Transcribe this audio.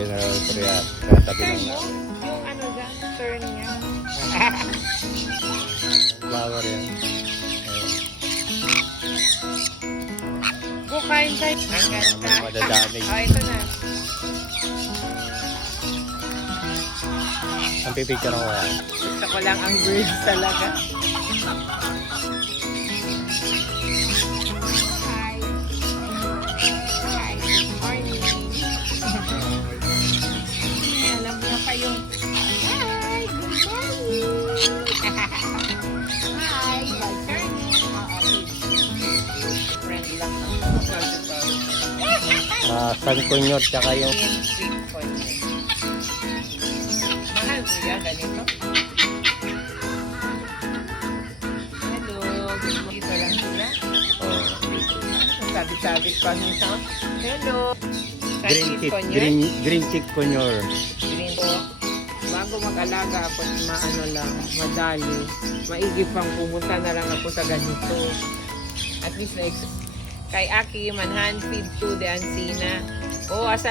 General Trias. Katabi Turn lang mo? namin. Yung ano dyan, turn niya. Flower yan. Go, kain tayo. Ang ganda. Madadamig. Oh, ito na. Ang pipicture ko yan. Gusto ko lang ang birds talaga. Hi. Hi. Morning. Alam mo na pa yung hi, good morning. Hi, my turning. Friend lang. San Cunyot, tsaka yung... Sweet corn. Mahal ko yan, ganito. Hello, good morning. Dito lang sila. Oh, Sabit-sabit pa nito. Hello. green chick Conyor. Green po. Bago mag-alaga ako, maano lang, madali. Maigi pang pumunta na lang ako sa ganito. At least, kay Aki, man hand feed to the Ancina. Oh, asal